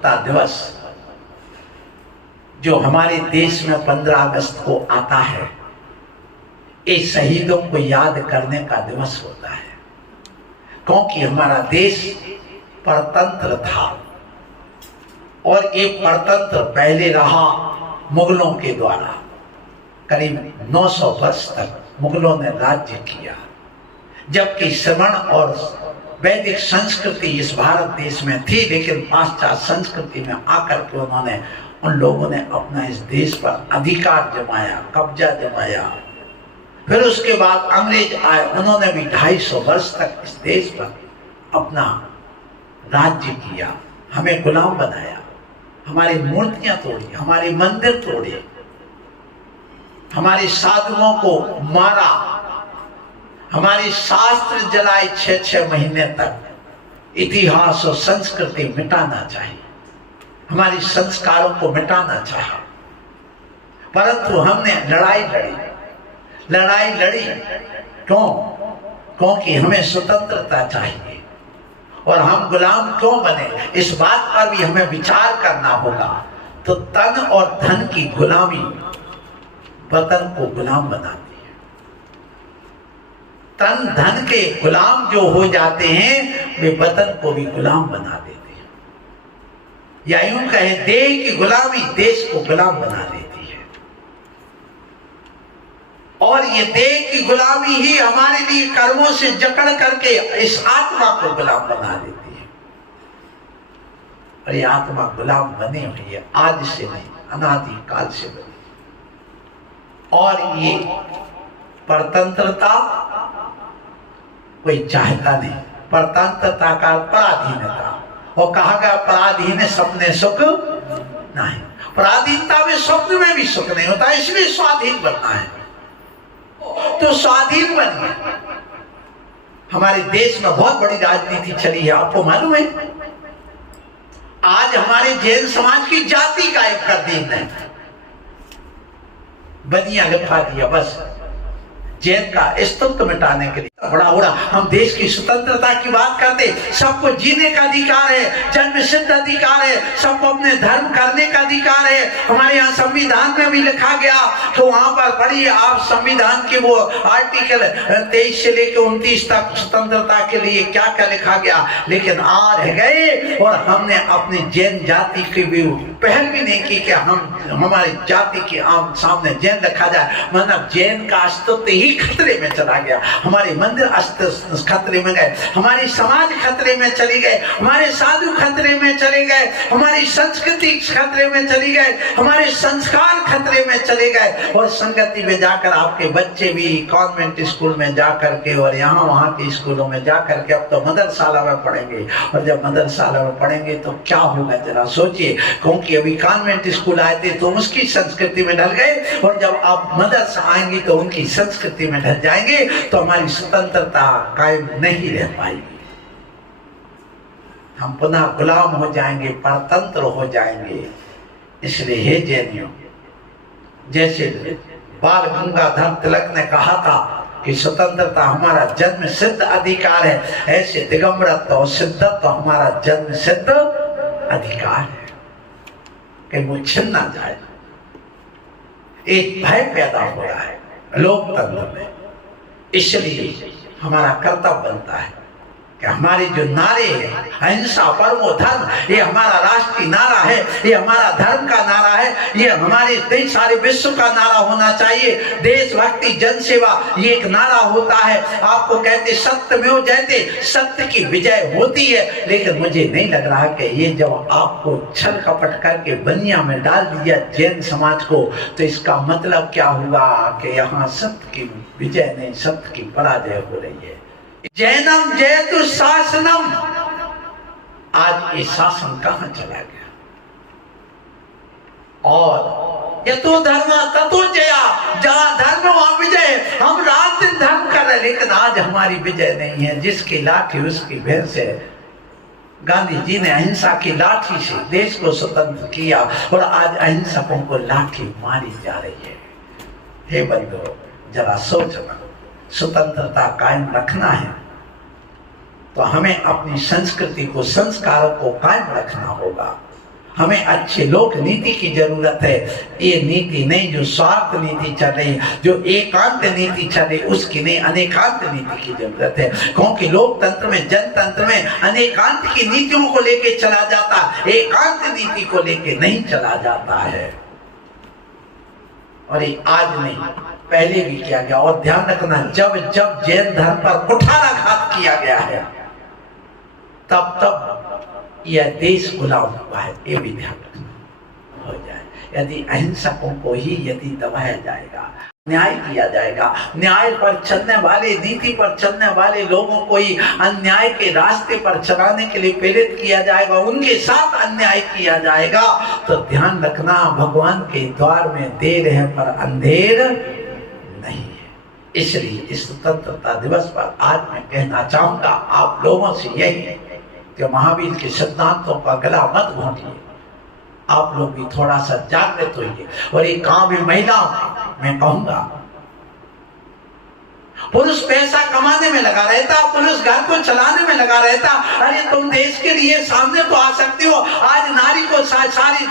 स्वतंत्रता दिवस जो हमारे देश में 15 अगस्त को आता है, ये शहीदों को याद करने का दिवस होता है, क्योंकि हमारा देश परतंत्र था और ये परतंत्र पहले रहा मुगलों के द्वारा। करीब 900 वर्ष तक मुगलों ने राज्य किया, जबकि श्रमण और वैदिक संस्कृति इस भारत देश में थी, लेकिन पाश्चात्य संस्कृति में आकर के उन्होंने उन लोगों ने अपना इस देश पर अधिकार जमाया, कब्जा जमाया। फिर उसके बाद अंग्रेज आए, उन्होंने भी 250 वर्ष तक इस देश पर अपना राज्य किया, हमें गुलाम बनाया, हमारी मूर्तियां तोड़ी, हमारे मंदिर तोड़े, हमारे साधुओं को मारा, हमारे शास्त्र जलाए 6-6 महीने तक। इतिहास और संस्कृति मिटाना चाहिए, हमारे संस्कारों को मिटाना चाहा, परंतु हमने लड़ाई लड़ी। क्यों? क्योंकि हमें स्वतंत्रता चाहिए और हम गुलाम क्यों बने, इस बात पर भी हमें विचार करना होगा। तो तन और धन की गुलामी वतन को गुलाम बनाती है। तन धन के गुलाम जो हो जाते हैं वे वतन को भी गुलाम बना देते हैं, या यूं कहे देह की गुलामी देश को गुलाम बना देती है। और ये देह की गुलामी ही हमारे लिए कर्मों से जकड़ करके इस आत्मा को गुलाम बना देती है। और ये आत्मा गुलाम बनी हुई है, आज से नहीं, अनादि काल से बनी। और ये परतंत्रता कोई चाहता नहीं, परतंत्रता का पराधीनता, और कहा गया पराधीन सपने सुख नहीं। पराधीनता में स्वप्न में भी सुख नहीं होता, इसलिए स्वाधीन बनना है। तो स्वाधीन बनिए। हमारे देश में बहुत बड़ी राजनीति चली है, आपको मालूम है? आज हमारे जैन समाज की जाति गायब कर दी है, बनिया लिखा दिया, बस जैन का अस्तित्व मिटाने के लिए। बड़ा हम देश की स्वतंत्रता की बात करते, सबको जीने का अधिकार है, जन्म सिद्ध अधिकार है, सबको अपने धर्म करने का अधिकार है। हमारे यहाँ संविधान में भी लिखा गया, तो वहां पर पढ़िए आप संविधान के वो आर्टिकल 23 से लेकर 29 तक स्वतंत्रता के लिए क्या क्या लिखा गया। लेकिन आज गए और हमने अपनी जैन जाति की भी पहल भी नहीं की कि हमारी जाति के सामने जैन रखा जाए। मतलब जैन का अस्तित्व ही खतरे में चला गया, हमारे मंदिर खतरे में गए, हमारी समाज खतरे में चली गए, हमारे साधु खतरे में चले गए, हमारी संस्कृति खतरे में चली गए, हमारे संस्कार खतरे में चले गए। और संगति में जाकर आपके बच्चे भी कॉन्वेंट स्कूल में जाकर के और यहाँ वहाँ के स्कूलों में जाकर के अब तो मदरसाला में पढ़ेंगे। और जब मदरसाला में पढ़ेंगे तो क्या होगा जरा सोचिए, क्योंकि अभी कॉन्वेंट स्कूल आए थे तो उसकी संस्कृति में ढल गए, और जब आप मदरसा आएंगे तो उनकी संस्कृति में ढल जाएंगे, तो हमारी स्वतंत्रता कायम नहीं रह पाएगी। हम पुनः गुलाम हो जाएंगे, परतंत्र हो जाएंगे। इसलिए हे जैनियों, जैसे बाल गंगाधर तिलक ने कहा था कि स्वतंत्रता हमारा जन्म सिद्ध अधिकार है, ऐसे दिगंबरत्व और सिद्धत्व हमारा जन्म सिद्ध अधिकार है कि वो छिन ना जाए। एक भय पैदा हो रहा है लोकतंत्र में, इसलिए हमारा कर्तव्य बनता है कि हमारे जो नारे हैं, अहिंसा परमो धर्म, ये हमारा राष्ट्रीय नारा है, ये हमारा धर्म का नारा है, ये हमारे देश सारे विश्व का नारा होना चाहिए। देशभक्ति, जनसेवा, ये एक नारा होता है। आपको कहते सत्यमेव जयते, सत्य की विजय होती है। लेकिन मुझे नहीं लग रहा कि ये जब आपको छल कपट करके बनिया में डाल दिया जैन समाज को, तो इसका मतलब क्या हुआ कि यहाँ सत्य की विजय नहीं, सत्य की पराजय हो रही है। जैनम जयतु शासनम, आज ये शासन कहां चला गया? और यतो धर्म ततो जया, जहां धर्म वहां विजय। हम रात दिन धर्म कर रहे, लेकिन आज हमारी विजय नहीं है। जिसकी लाठी उसकी भैंस है। गांधी जी ने अहिंसा की लाठी से देश को स्वतंत्र किया, और आज अहिंसकों को लाठी मारी जा रही है। हे बंधुओं, जरा सोचना, स्वतंत्रता कायम रखना है तो हमें अपनी संस्कृति को, संस्कारों को कायम रखना होगा। हमें अच्छे लोक नीति की जरूरत है। ये नीति नहीं जो स्वार्थ नीति चल रही, जो एकांत नीति चले उसकी नहीं, अनेकांत नीति की जरूरत है। क्योंकि लोकतंत्र में, जनतंत्र में अनेकांत की नीतियों को लेके चला जाता, एकांत नीति को लेके नहीं चला जाता है। और ये आज नहीं, पहले भी किया गया। और ध्यान रखना, जब जब जैन धर्म पर कुठाराघात किया गया है तब तब यह देश गुलाम हुआ है, ये भी ध्यान रखना हो जाए। यदि अहिंसकों को ही यदि दबाया जाएगा, न्याय किया जाएगा, न्याय पर चलने वाले, नीति पर चलने वाले लोगों को ही अन्याय के रास्ते पर चलाने के लिए प्रेरित किया जाएगा, उनके साथ अन्याय किया जाएगा, तो ध्यान रखना भगवान के द्वार में देर है पर अंधेर नहीं है। इसलिए इस स्वतंत्रता दिवस पर आज मैं कहना चाहूंगा आप लोगों से यही है कि महावीर के सिद्धांतों का गला मत घोंटिए। आप लोग भी थोड़ा सा जागृत होइए। और एक काम है महिलाओं का, मैं कहूंगा पुरुष पैसा कमाने में लगा रहता, पुरुष घर को चलाने में लगा रहता। अरे तुम देश के लिए सामने तो आ सकते हो। आज नारी को सारी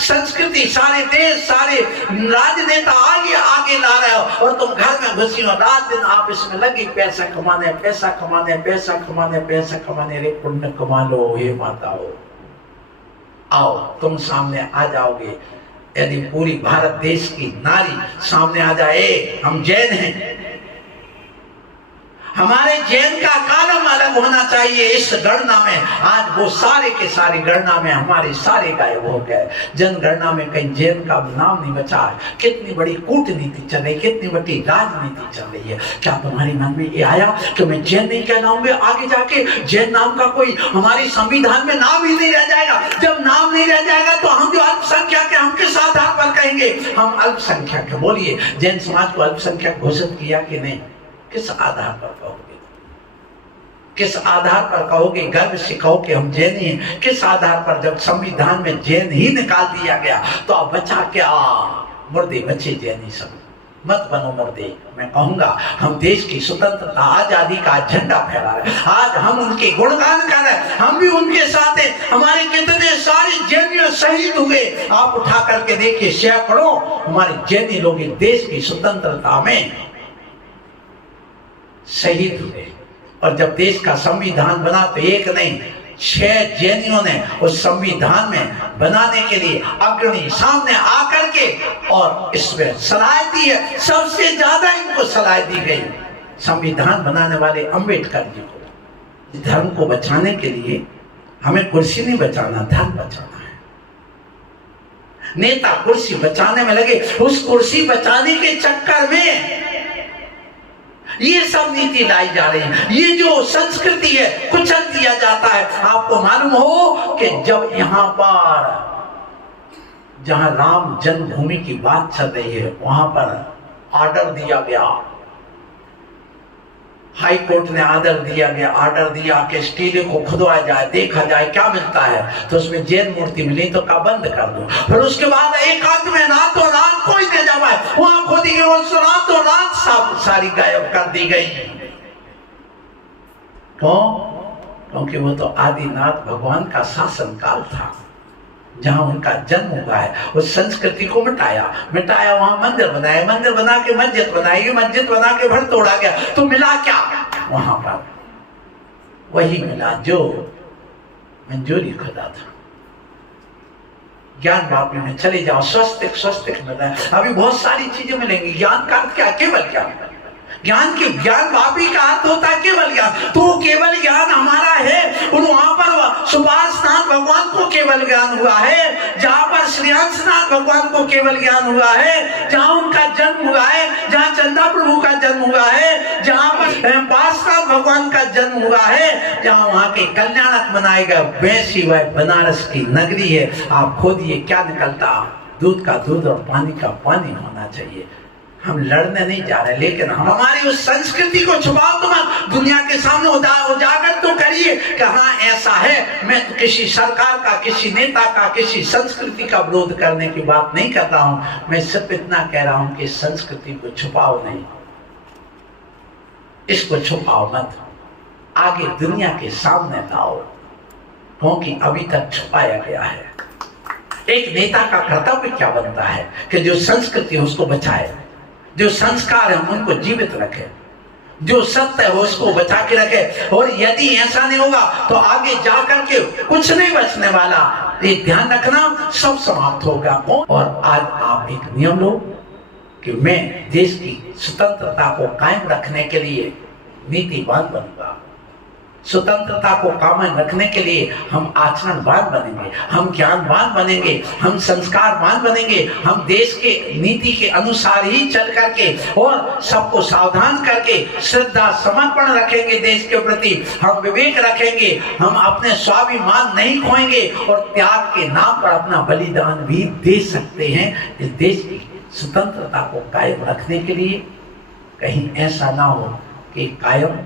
संस्कृति, सारे देश, सारे राजनेता आगे आगे ला रहे हो और तुम घर में घुसी हो, रात दिन आप इसमें लगी पैसा कमाने, पैसा कमाने, पैसा कमाने, पैसा कमाने। रे पुण्य कमा लो हे माताओं, आओ तुम सामने आ जाओगे। यदि पूरी भारत देश की नारी सामने आ जाए, हम जैन हैं, हमारे जैन का कालम अलग होना चाहिए इस गणना में। आज वो सारे के सारी गणना में हमारे सारे गायब हो गए। जनगणना में कहीं जैन का नाम नहीं बचा है। कितनी बड़ी कूटनीति चल रही, कितनी बड़ी राजनीति चल रही है। क्या तुम्हारे मन में ये आया कि मैं जैन नहीं कहलाऊंगा? आगे जाके जैन नाम का कोई हमारे संविधान में नाम ही नहीं रह जाएगा। जब नाम नहीं रह जाएगा तो हम जो अल्पसंख्यक है हम किस आधार पर कहेंगे हम अल्पसंख्यक है? बोलिए, जैन समाज को अल्पसंख्यक घोषित किया कि नहीं? किस आधार पर कहोगे? किस आधार पर कहोगे? गर्व से कहो कि हम जैन हैं। किस आधार पर? जब संविधान में जैन ही निकाल दिया गया तो अब बचा क्या? मुर्दे बचे जैनी सब। मत बनो मुर्दे। मैं कहूंगा हम देश की स्वतंत्रता, आजादी का झंडा फहरा रहे, आज हम उनके गुणगान कर रहे, हम भी उनके साथ हैं। हमारे कितने सारे जैनी शहीद हुए, आप उठा करके देखिए, सैकड़ों हमारे जैनी लोग इस देश की स्वतंत्रता में शहीद हुए। और जब देश का संविधान बना तो एक नहीं 6 जैनियों ने उस संविधान में बनाने के लिए अग्रणी सामने आकर के और इसमें सलाह दी है। सबसे ज्यादा इनको सलाह दी गई संविधान बनाने वाले अंबेडकर जी को। धर्म को बचाने के लिए हमें कुर्सी नहीं बचाना, धर्म बचाना है। नेता कुर्सी बचाने में लगे, उस कुर्सी बचाने के चक्कर में ये सब नीति लाई जा रही है। ये जो संस्कृति है कुचल दिया जाता है। आपको मालूम हो कि जब यहाँ पर जहां राम जन्मभूमि की बात चल रही है वहां पर ऑर्डर दिया गया, हाई कोर्ट ने ऑर्डर दिया कि स्टील को खुदवाया जाए, देखा जाए क्या मिलता है। तो उसमें जैन मूर्ति मिली तो का बंद कर दो। फिर उसके बाद एक हाथ में रातों रात कोई दे जाए, वहां खोदी गई, उस रातों रात सारी गायब कर दी गई। क्यों? क्योंकि वो तो आदिनाथ भगवान का शासन काल था, जहां उनका जन्म हुआ है। उस संस्कृति को मिटाया, वहां मंदिर बनाया, मंदिर बना के मस्जिद बनाई, मस्जिद बना के भर तोड़ा गया। तो मिला क्या वहां पर? वही मिला जो मंजूरी खुदा था। ज्ञान वापी में चले जाओ, स्वस्तिक मिल रहा है। अभी बहुत सारी चीजें मिलेंगी। ज्ञान का अर्थ क्या? केवल ज्ञान। ज्ञान वापी का अर्थ होता है केवल ज्ञान। तो केवल ज्ञान हमारा है। वहां पर सुभाषनाथ भगवान को केवल ज्ञान हुआ है, जहां पर श्रीहंसनाथ भगवान को केवल ज्ञान हुआ है, जहां उनका जन्म हुआ है, जहां चंदा प्रभु का जन्म हुआ है, जहां पर पार्श्वनाथ भगवान का जन्म हुआ है, जहां वहां के कल्याणक बनाए गए। वैसी वह बनारस की नगरी है। आप खोदिए क्या निकलता? दूध का दूध और पानी का पानी होना चाहिए। हम लड़ने नहीं जा रहे, लेकिन हमारी उस संस्कृति को छुपाओ तो मत, दुनिया के सामने उजागर तो करिए कि हाँ ऐसा है। मैं तो किसी सरकार का, किसी नेता का, किसी संस्कृति का विरोध करने की बात नहीं कर रहा हूं। मैं सिर्फ इतना कह रहा हूं कि संस्कृति को छुपाओ नहीं, इसको छुपाओ मत, आगे दुनिया के सामने लाओ, क्योंकि अभी तक छुपाया गया है। एक नेता का कर्तव्य क्या बनता है कि जो संस्कृति है उसको बचाए, जो संस्कार है उनको जीवित रखे, जो सत्य है उसको बचा के रखे। और यदि ऐसा नहीं होगा तो आगे जाकर के कुछ नहीं बचने वाला। ये ध्यान रखना, सब समाप्त होगा। और आज आप एक नियम लो कि मैं देश की स्वतंत्रता को कायम रखने के लिए नीतिवान बनूंगा, स्वतंत्रता को कायम रखने के लिए हम आचरणवान बनेंगे, हम ज्ञानवान बनेंगे, हम संस्कारवान बनेंगे, हम देश के नीति के अनुसार ही चल करके और सबको सावधान करके श्रद्धा समर्पण रखेंगे देश के प्रति, हम विवेक रखेंगे, हम अपने स्वाभिमान नहीं खोएंगे और त्याग के नाम पर अपना बलिदान भी दे सकते हैं इस देश की स्वतंत्रता को कायम रखने के लिए। कहीं ऐसा ना हो कि कायम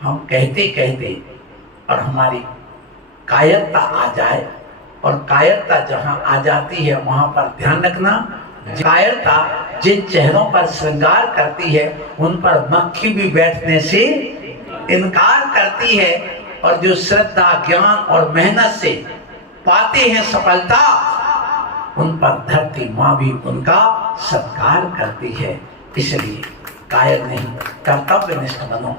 हम कहते कहते और हमारी कायरता आ जाए, और कायरता जहां आ जाती है वहां पर ध्यान रखना, कायरता जिन चेहरों पर श्रृंगार करती है उन पर मक्खी भी बैठने से इनकार करती है, और जो श्रद्धा ज्ञान और मेहनत से पाते हैं सफलता उन पर धरती माँ भी उनका सत्कार करती है। इसलिए कायर नहीं, कर्तव्यनिष्ठ बनो।